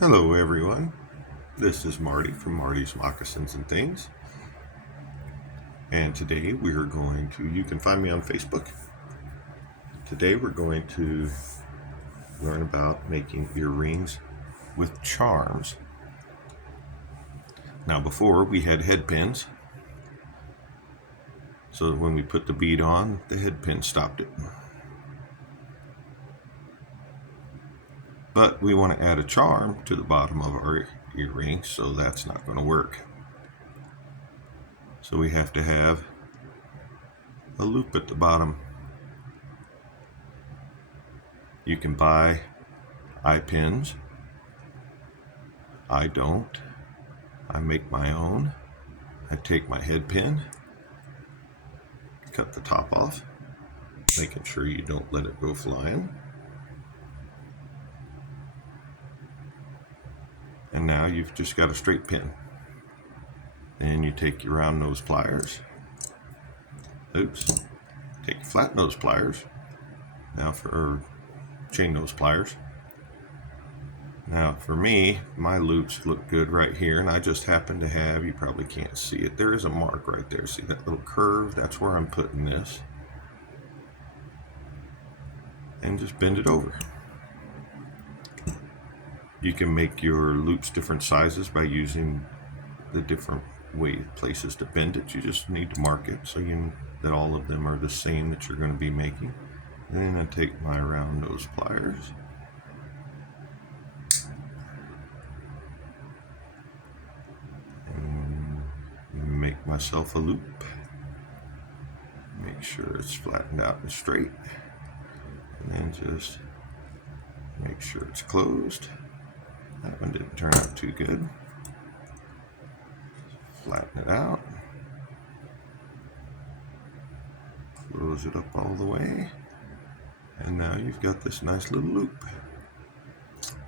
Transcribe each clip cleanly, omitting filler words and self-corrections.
Hello everyone, this is Marty from Marty's Moccasins and Things, and today we are going to, you can find me on Facebook. Today we're going to learn about making earrings with charms. Now before we had head pins, so that when we put the bead on, the head pin stopped it. But we want to add a charm to the bottom of our earring, so that's not going to work. So we have to have a loop at the bottom. You can buy eye pins. I don't. I make my own. I take my head pin, cut the top off, making sure you don't let it go flying. And now you've just got a straight pin. Then you take your round nose pliers. Oops. Take your flat nose pliers. Now for chain nose pliers. Now for me, my loops look good right here, and I just happen to have, you probably can't see it, there is a mark right there. See that little curve? That's where I'm putting this. And just bend it over. You can make your loops different sizes by using the different places to bend it. You just need to mark it so that all of them are the same that you're going to be making. And then I take my round nose pliers and make myself a loop. Make sure it's flattened out and straight, and then just make sure it's closed. That one didn't turn out too good. Flatten it out. Close it up all the way. And now you've got this nice little loop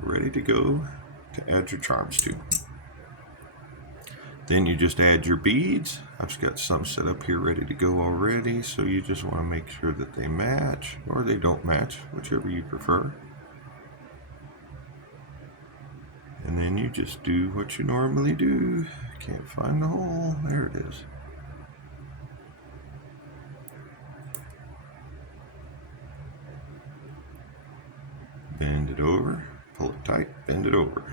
ready to go to add your charms to. Then you just add your beads. I've just got some set up here ready to go already, so you just want to make sure that they match, or they don't match, whichever you prefer. And then you just do what you normally do. Can't find the hole. There it is. Bend it over, pull it tight, bend it over.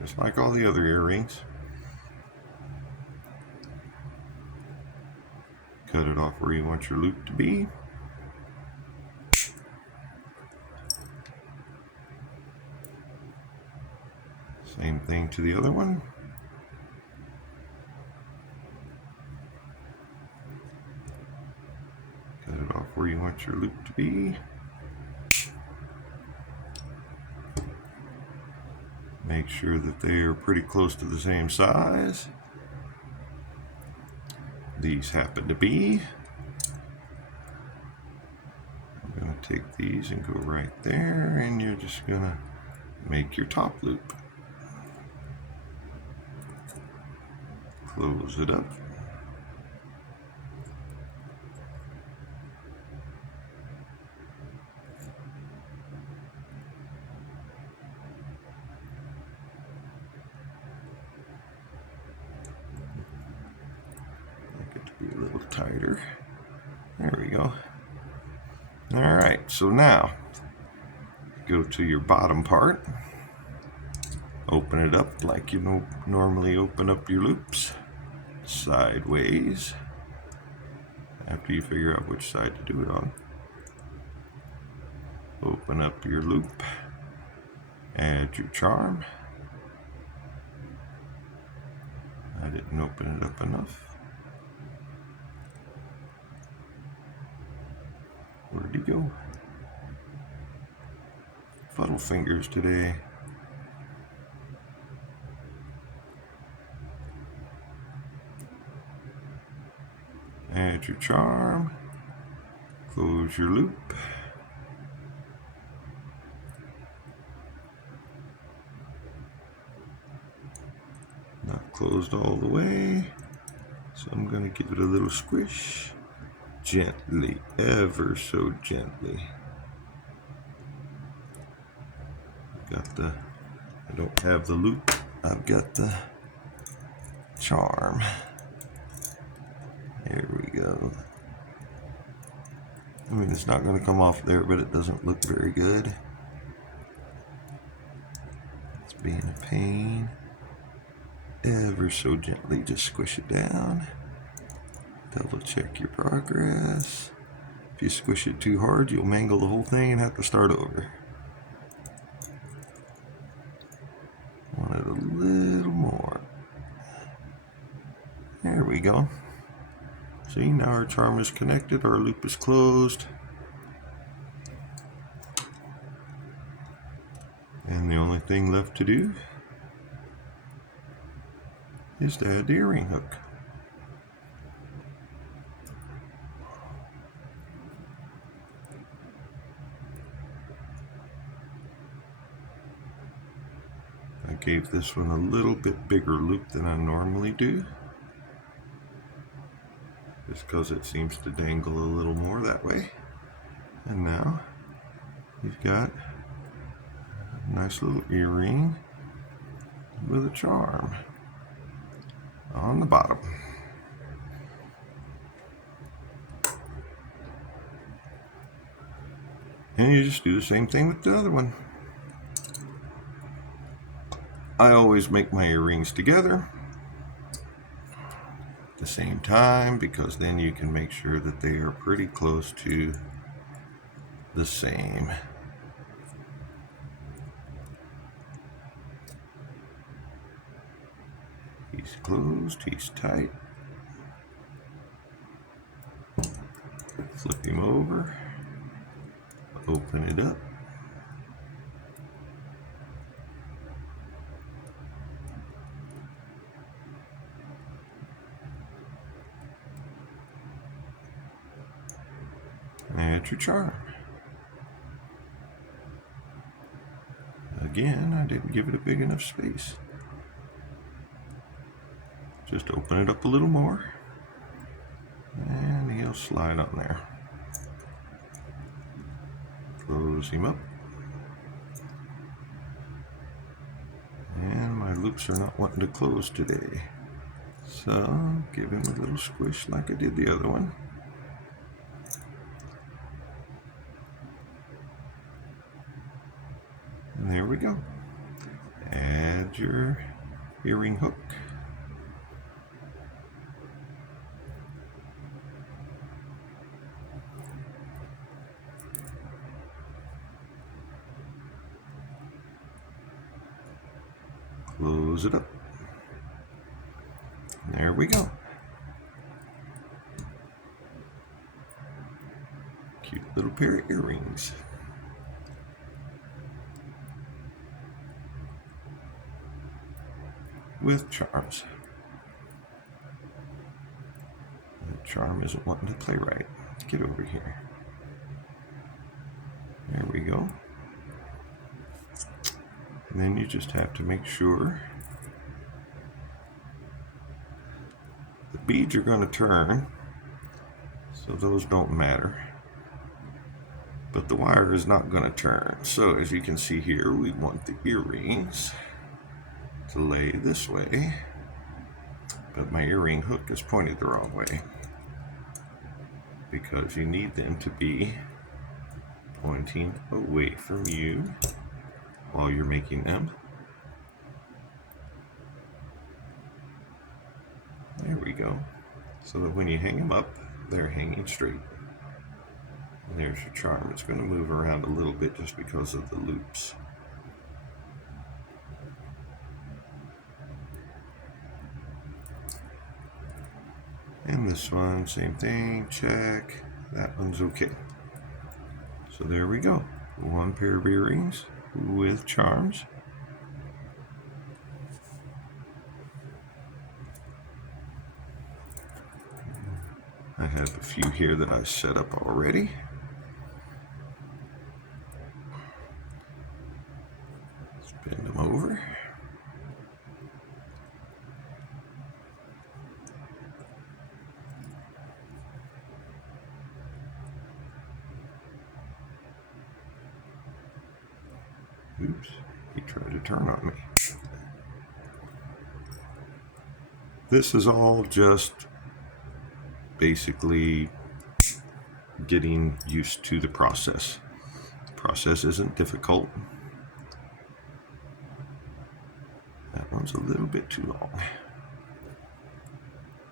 Just like all the other earrings. Cut it off where you want your loop to be. Same thing to the other one. Cut it off where you want your loop to be. Make sure that they are pretty close to the same size. These happen to be. I'm going to take these and go right there, and you're just going to make your top loop. Close it up. Make it to be a little tighter. There we go. Alright, so now go to your bottom part. Open it up like you normally open up your loops, sideways, after you figure out which side to do it on. Open up your loop, add your charm. I didn't open it up enough. Where'd he go? Fuddle fingers today. Add your charm, close your loop, not closed all the way, so I'm going to give it a little squish, gently, ever so gently. Got the I don't have the loop. I've got the charm. There we go. I mean, it's not going to come off there, but it doesn't look very good. It's being a pain. Ever so gently, just squish it down. Double check your progress. If you squish it too hard, you'll mangle the whole thing and have to start over. Want it a little more. There we go. See, now our charm is connected, our loop is closed. And the only thing left to do is to add the earring hook. I gave this one a little bit bigger loop than I normally do, just because it seems to dangle a little more that way. And now you've got a nice little earring with a charm on the bottom. And you just do the same thing with the other one. I always make my earrings together at the same time, because then you can make sure that they are pretty close to the same. He's closed, he's tight. Flip him over, open it up. Add your charm. Again, I didn't give it a big enough space. Just open it up a little more, and he'll slide on there. Close him up. And my loops are not wanting to close today, so give him a little squish like I did the other one. And there we go. Add your earring hook. Close it up. And there we go. Cute little pair of earrings. With charms. The charm isn't wanting to play right. Get over here. There we go. And then you just have to make sure the beads are going to turn, so those don't matter. But the wire is not going to turn. So as you can see here, we want the earrings to lay this way, but my earring hook is pointed the wrong way, because you need them to be pointing away from you while you're making them. There we go. So that when you hang them up, they're hanging straight. And there's your charm. It's going to move around a little bit just because of the loops. And this one, same thing, check. That one's okay. So there we go. One pair of earrings with charms. I have a few here that I set up already. Spin them over. Oops, he Try to turn on me. This is all just basically getting used to the process. The process isn't difficult. That one's a little bit too long.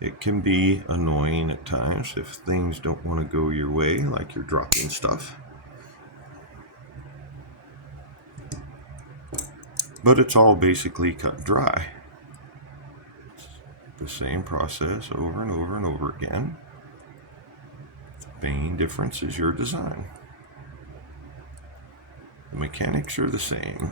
It can be annoying at times if things don't want to go your way, like you're dropping stuff. But it's all basically cut dry. It's the same process over and over and over again. The main difference is your design. The mechanics are the same.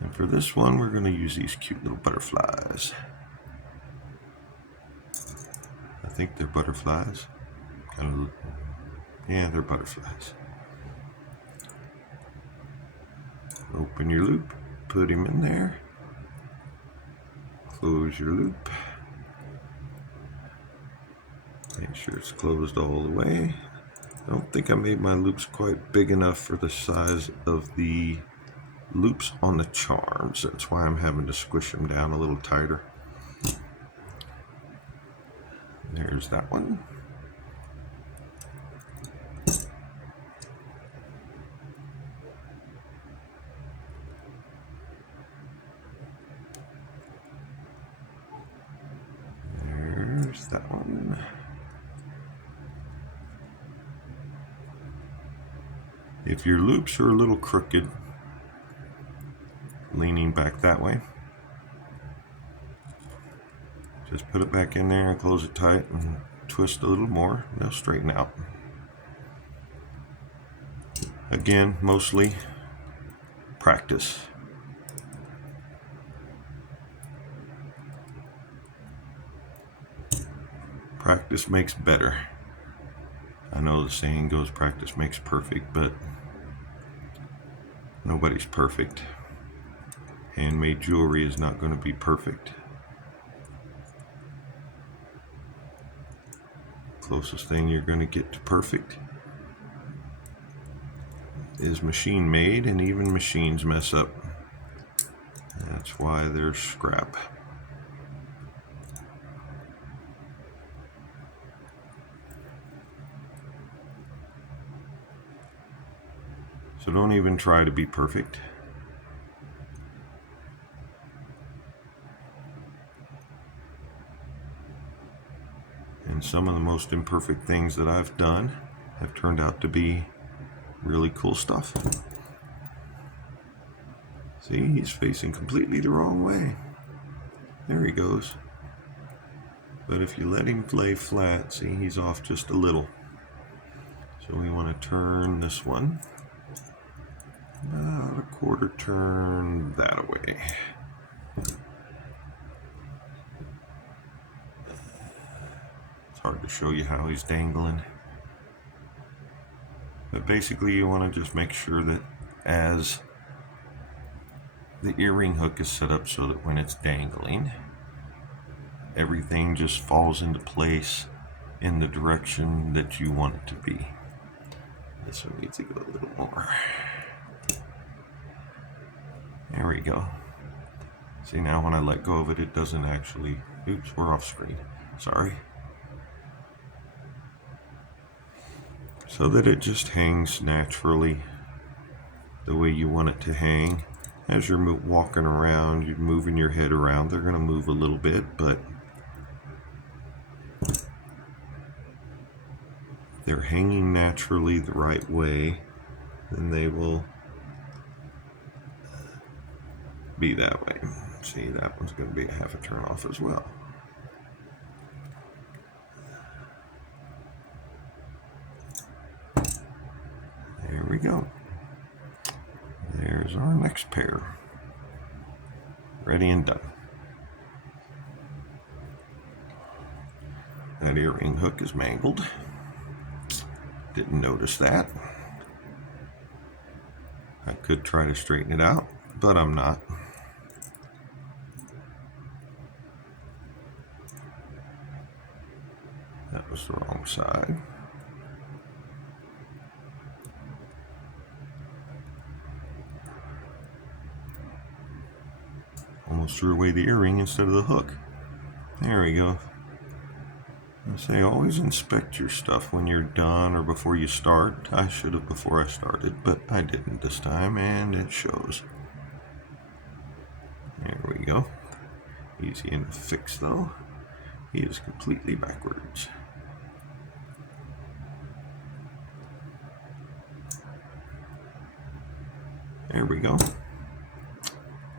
And for this one, we're going to use these cute little butterflies. I think they're butterflies. Yeah, they're butterflies. Open your loop, put him in there. Close your loop. Make sure it's closed all the way. I don't think I made my loops quite big enough for the size of the loops on the charms. That's why I'm having to squish them down a little tighter. There's that one. There's that one. If your loops are a little crooked, leaning back that way, just put it back in there and close it tight and twist a little more, and they'll straighten out. Again, mostly practice. Practice makes better. I know the saying goes, practice makes perfect, but nobody's perfect. Handmade jewelry is not going to be perfect. Closest thing you're going to get to perfect is machine made, and even machines mess up. That's why there's scrap. So don't even try to be perfect. And some of the most imperfect things that I've done have turned out to be really cool stuff. See, he's facing completely the wrong way. There he goes. But if you let him lay flat, see, he's off just a little. So we want to turn this one about a quarter turn that way. It's hard to show you how he's dangling. But basically you want to just make sure that as the earring hook is set up so that when it's dangling, everything just falls into place in the direction that you want it to be. This one needs to go a little more. There we go. See, now when I let go of it, it doesn't actually... Oops, we're off screen. Sorry. So that it just hangs naturally the way you want it to hang. As you're walking around, you're moving your head around, they're going to move a little bit, but they're hanging naturally the right way, then they will be that way. See, that one's going to be a half a turn off as well. There we go. There's our next pair. Ready and done. That earring hook is mangled. Didn't notice that. I could try to straighten it out, but I'm not. That was the wrong side. Almost threw away the earring instead of the hook. There we go. I say always inspect your stuff when you're done or before you start. I should have before I started, but I didn't this time, and it shows. There we go. Easy in the fix though. He is completely backwards. There we go.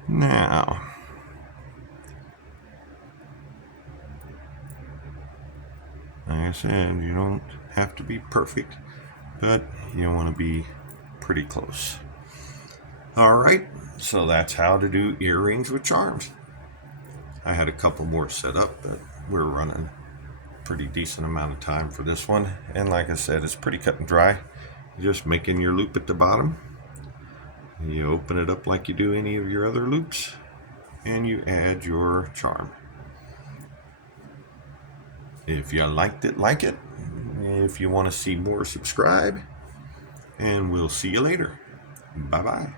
Now, like I said, you don't have to be perfect, but you want to be pretty close. Alright, so that's how to do earrings with charms. I had a couple more set up, but we're running a pretty decent amount of time for this one. And like I said, it's pretty cut and dry. You're just making your loop at the bottom. You open it up like you do any of your other loops, and you add your charm. If you liked it, like it. If you want to see more, subscribe. And we'll see you later. Bye-bye.